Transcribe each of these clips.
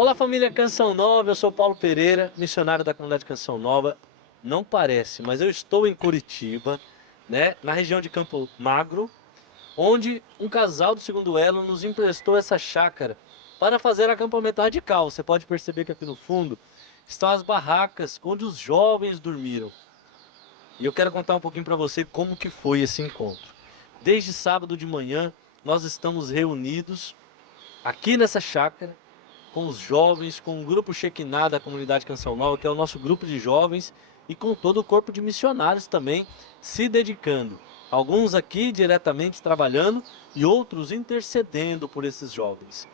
Olá família Canção Nova, eu sou Paulo Pereira, missionário da comunidade Canção Nova. Não parece, mas eu estou em Curitiba, né, na região de Campo Magro, onde um casal do segundo elo nos emprestou essa chácara para fazer acampamento radical. Você pode perceber que aqui no fundo estão as barracas onde os jovens dormiram. E eu quero contar um pouquinho para você como que foi esse encontro. Desde sábado de manhã nós estamos reunidos aqui nessa chácara, com os jovens, com o grupo Shekinah da comunidade Canção Nova, que é o nosso grupo de jovens, e com todo o corpo de missionários também se dedicando. Alguns aqui diretamente trabalhando e outros intercedendo por esses jovens.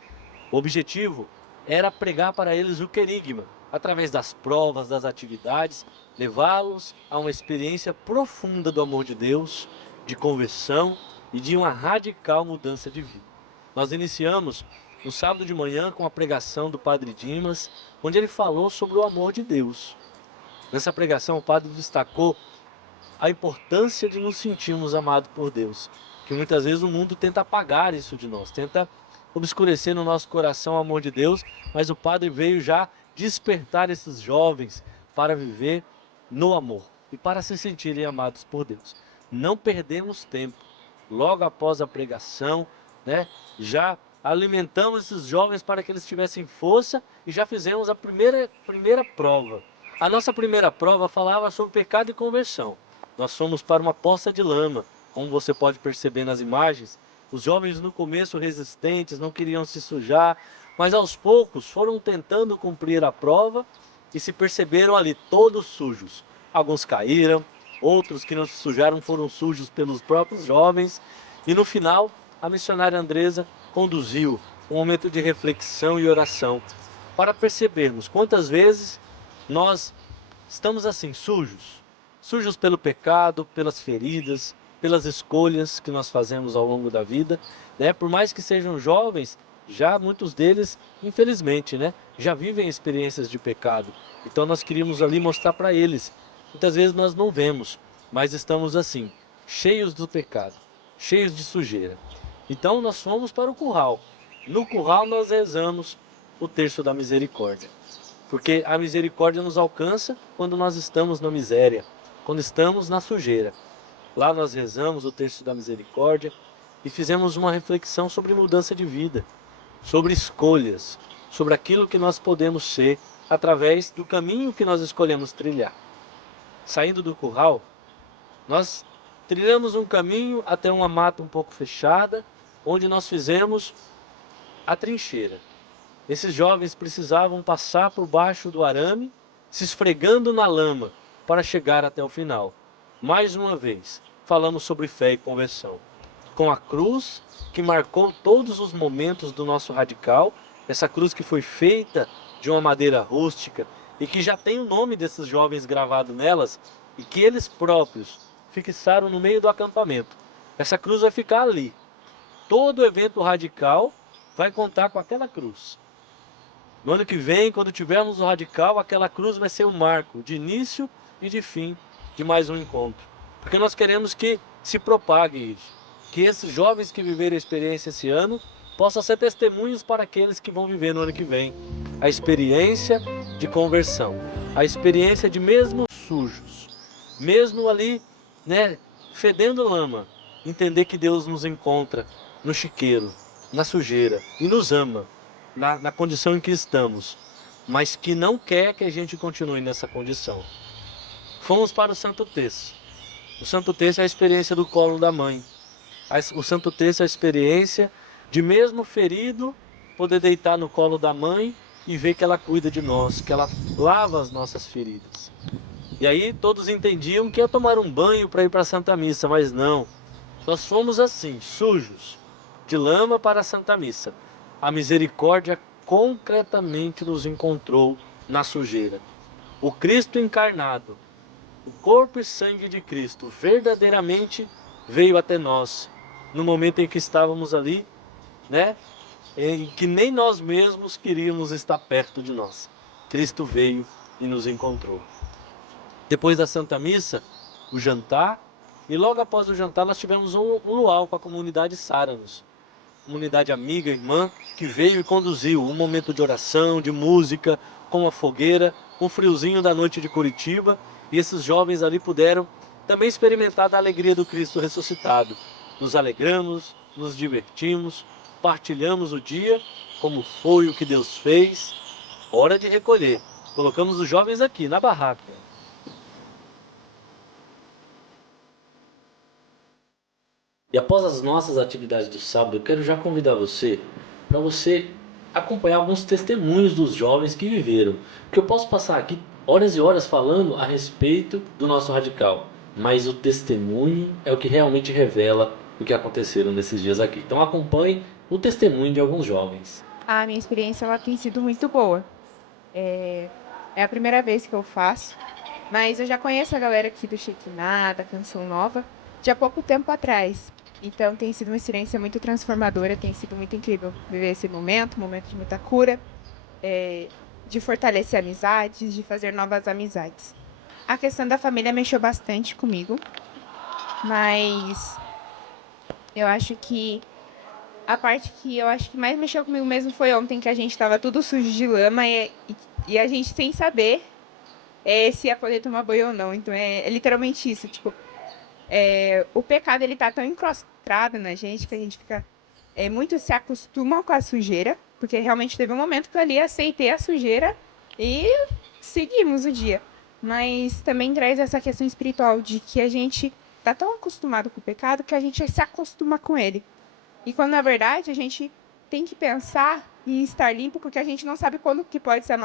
O objetivo era pregar para eles o querigma, através das provas, das atividades, levá-los a uma experiência profunda do amor de Deus, de conversão e de uma radical mudança de vida. Nós iniciamos no sábado de manhã com a pregação do Padre Dimas, onde ele falou sobre o amor de Deus. Nessa pregação o Padre destacou a importância de nos sentirmos amados por Deus, que muitas vezes o mundo tenta apagar isso de nós, tenta obscurecer no nosso coração o amor de Deus, mas o Padre veio já despertar esses jovens para viver no amor e para se sentirem amados por Deus. Não perdemos tempo, logo após a pregação, né, já alimentamos esses jovens para que eles tivessem força e já fizemos a primeira prova. A nossa primeira prova falava sobre pecado e conversão. Nós fomos para uma poça de lama, como você pode perceber nas imagens. Os jovens no começo resistentes, não queriam se sujar, mas aos poucos foram tentando cumprir a prova e se perceberam ali todos sujos. Alguns caíram, outros que não se sujaram foram sujos pelos próprios jovens, e no final a missionária Andresa conduziu um momento de reflexão e oração para percebermos quantas vezes nós estamos assim, sujos pelo pecado, pelas feridas, pelas escolhas que nós fazemos ao longo da vida, né? Por mais que sejam jovens, já muitos deles, infelizmente, né, já vivem experiências de pecado. Então nós queríamos ali mostrar para eles. Muitas vezes nós não vemos, mas estamos assim, cheios do pecado, cheios de sujeira. Então nós fomos para o curral. No curral nós rezamos o terço da misericórdia. Porque a misericórdia nos alcança quando nós estamos na miséria, quando estamos na sujeira. Lá nós rezamos o terço da misericórdia e fizemos uma reflexão sobre mudança de vida, sobre escolhas, sobre aquilo que nós podemos ser através do caminho que nós escolhemos trilhar. Saindo do curral, nós trilhamos um caminho até uma mata um pouco fechada, onde nós fizemos a trincheira. Esses jovens precisavam passar por baixo do arame, se esfregando na lama, para chegar até o final. Mais uma vez, falamos sobre fé e conversão. Com a cruz que marcou todos os momentos do nosso radical, essa cruz que foi feita de uma madeira rústica e que já tem o nome desses jovens gravado nelas e que eles próprios fixaram no meio do acampamento. Essa cruz vai ficar ali. Todo evento radical vai contar com aquela cruz. No ano que vem, quando tivermos o radical, aquela cruz vai ser um marco de início e de fim de mais um encontro. Porque nós queremos que se propague isso. Que esses jovens que viveram a experiência esse ano possam ser testemunhos para aqueles que vão viver no ano que vem. A experiência de conversão. A experiência de mesmo sujos. Mesmo ali, né, fedendo lama. Entender que Deus nos encontra no chiqueiro, na sujeira e nos ama. Na condição em que estamos, mas que não quer que a gente continue nessa condição. Fomos para o Santo Terço. O Santo Terço é a experiência do colo da mãe. O Santo Terço é a experiência de mesmo ferido poder deitar no colo da mãe e ver que ela cuida de nós, que ela lava as nossas feridas. E aí todos entendiam que ia tomar um banho para ir para a Santa Missa, mas não. Nós fomos assim, sujos, de lama para a Santa Missa. A misericórdia concretamente nos encontrou na sujeira. O Cristo encarnado, o corpo e sangue de Cristo, verdadeiramente veio até nós, no momento em que estávamos ali, né? Em que nem nós mesmos queríamos estar perto de nós. Cristo veio e nos encontrou. Depois da Santa Missa, o jantar, e logo após o jantar nós tivemos um luau com a comunidade Sáranos, comunidade amiga, irmã, que veio e conduziu um momento de oração, de música, com uma fogueira, um friozinho da noite de Curitiba, e esses jovens ali puderam também experimentar da alegria do Cristo ressuscitado. Nos alegramos, nos divertimos, partilhamos o dia, como foi o que Deus fez. Hora de recolher. Colocamos os jovens aqui na barraca. E após as nossas atividades do sábado, eu quero já convidar você para você acompanhar alguns testemunhos dos jovens que viveram. Porque eu posso passar aqui horas e horas falando a respeito do nosso radical, mas o testemunho é o que realmente revela o que aconteceram nesses dias aqui. Então acompanhe o testemunho de alguns jovens. A minha experiência ela tem sido muito boa. É a primeira vez que eu faço, mas eu já conheço a galera aqui do Shekinah, da Canção Nova, de há pouco tempo atrás. Então tem sido uma experiência muito transformadora, tem sido muito incrível viver esse momento, um momento de muita cura, de fortalecer amizades, de fazer novas amizades. A questão da família mexeu bastante comigo, mas eu acho que a parte que eu acho que mais mexeu comigo mesmo foi ontem, que a gente estava tudo sujo de lama e a gente sem saber se ia poder tomar banho ou não. Então é literalmente isso, tipo, o pecado ele tá tão incrustado na gente que a gente fica muito se acostuma com a sujeira, porque realmente teve um momento que eu ali aceitei a sujeira e seguimos o dia. Mas também traz essa questão espiritual de que a gente tá tão acostumado com o pecado que a gente se acostuma com ele. E quando, na verdade, a gente tem que pensar em estar limpo, porque a gente não sabe quando que pode ser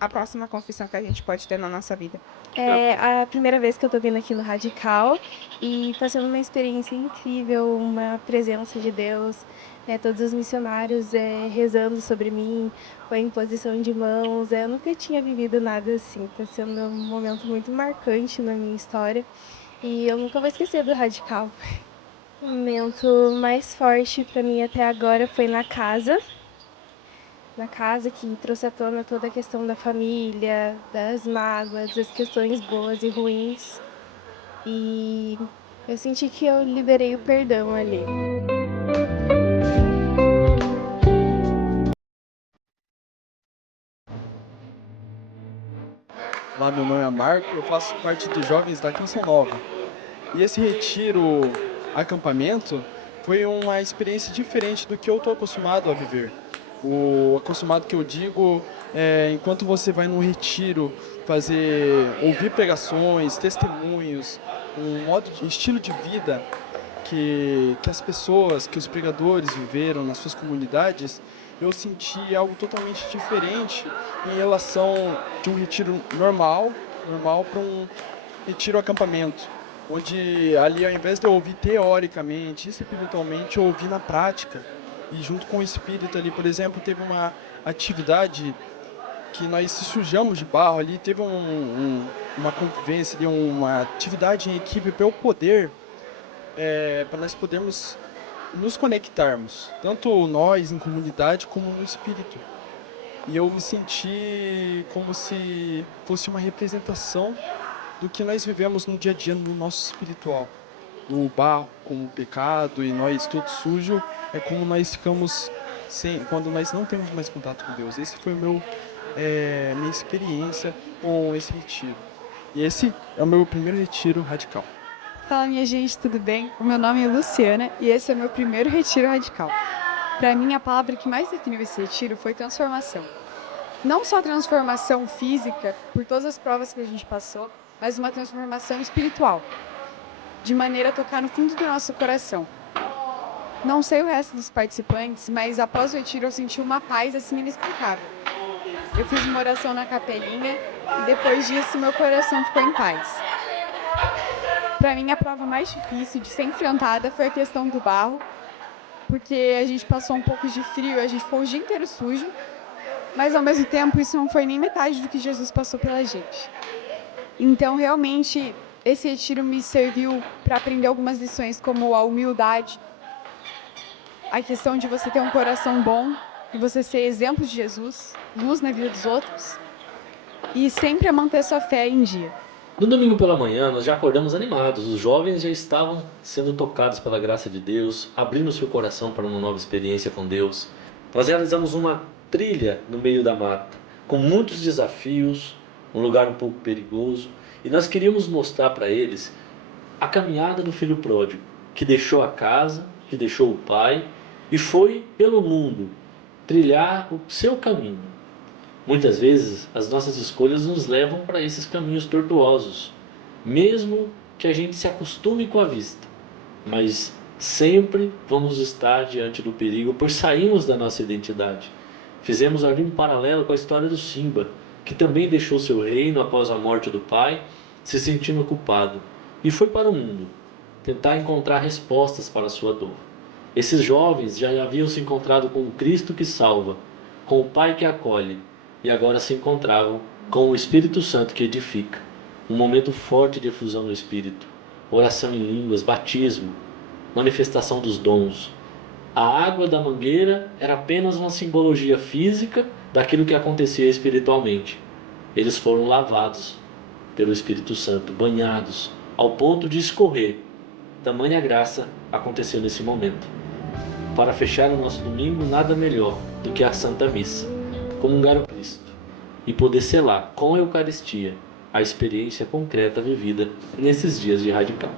a próxima confissão que a gente pode ter na nossa vida. É a primeira vez que eu tô vindo aqui no Radical e tá sendo uma experiência incrível, uma presença de Deus, né? Todos os missionários rezando sobre mim, com a imposição de mãos. Eu nunca tinha vivido nada assim, tá sendo um momento muito marcante na minha história e eu nunca vou esquecer do Radical. O momento mais forte para mim até agora foi na casa que trouxe à tona toda a questão da família, das mágoas, das questões boas e ruins. E eu senti que eu liberei o perdão ali. Olá, meu nome é Marco, eu faço parte dos jovens da Canção Nova. E esse retiro, acampamento, foi uma experiência diferente do que eu estou acostumado a viver. O acostumado que eu digo é enquanto você vai num retiro ouvir pregações, testemunhos, estilo de vida que as pessoas, que os pregadores viveram nas suas comunidades, eu senti algo totalmente diferente em relação de um retiro normal para um retiro acampamento, onde ali ao invés de eu ouvir teoricamente, espiritualmente, eu ouvi na prática e junto com o Espírito ali, por exemplo, teve uma atividade que nós se sujamos de barro ali, teve uma convivência, uma atividade em equipe para eu poder para nós podermos nos conectarmos, tanto nós em comunidade como no espírito. E eu me senti como se fosse uma representação do que nós vivemos no dia a dia no nosso espiritual. No barro, com o pecado e nós tudo sujo, é como nós ficamos quando nós não temos mais contato com Deus. Esse foi minha experiência com esse retiro. E esse é o meu primeiro retiro radical. Fala, minha gente, tudo bem? O meu nome é Luciana e esse é o meu primeiro retiro radical. Para mim, a palavra que mais definiu esse retiro foi transformação. Não só transformação física, por todas as provas que a gente passou, mas uma transformação espiritual, de maneira a tocar no fundo do nosso coração. Não sei o resto dos participantes, mas após o retiro eu senti uma paz assim inexplicável. Eu fiz uma oração na capelinha e depois disso meu coração ficou em paz. Para mim, a prova mais difícil de ser enfrentada foi a questão do barro, porque a gente passou um pouco de frio, a gente ficou o dia inteiro sujo, mas ao mesmo tempo isso não foi nem metade do que Jesus passou pela gente. Então, realmente, esse retiro me serviu para aprender algumas lições, como a humildade, a questão de você ter um coração bom e você ser exemplo de Jesus, luz na vida dos outros, e sempre a manter sua fé em dia. No domingo pela manhã, nós já acordamos animados. Os jovens já estavam sendo tocados pela graça de Deus, abrindo seu coração para uma nova experiência com Deus. Nós realizamos uma trilha no meio da mata, com muitos desafios, um lugar um pouco perigoso, e nós queríamos mostrar para eles a caminhada do filho pródigo, que deixou a casa, que deixou o pai e foi pelo mundo trilhar o seu caminho. Muitas vezes as nossas escolhas nos levam para esses caminhos tortuosos, mesmo que a gente se acostume com a vista, mas sempre vamos estar diante do perigo por sairmos da nossa identidade. Fizemos ali um paralelo com a história do Simba, que também deixou seu reino após a morte do pai, se sentindo culpado, e foi para o mundo tentar encontrar respostas para a sua dor. Esses jovens já haviam se encontrado com o Cristo que salva, com o Pai que acolhe, e agora se encontravam com o Espírito Santo que edifica. Um momento forte de efusão no Espírito, oração em línguas, batismo, manifestação dos dons. A água da mangueira era apenas uma simbologia física daquilo que acontecia espiritualmente. Eles foram lavados pelo Espírito Santo, banhados, ao ponto de escorrer. Tamanha graça aconteceu nesse momento. Para fechar o nosso domingo, nada melhor do que a Santa Missa, comungar o Cristo e poder selar com a Eucaristia a experiência concreta vivida nesses dias de radical.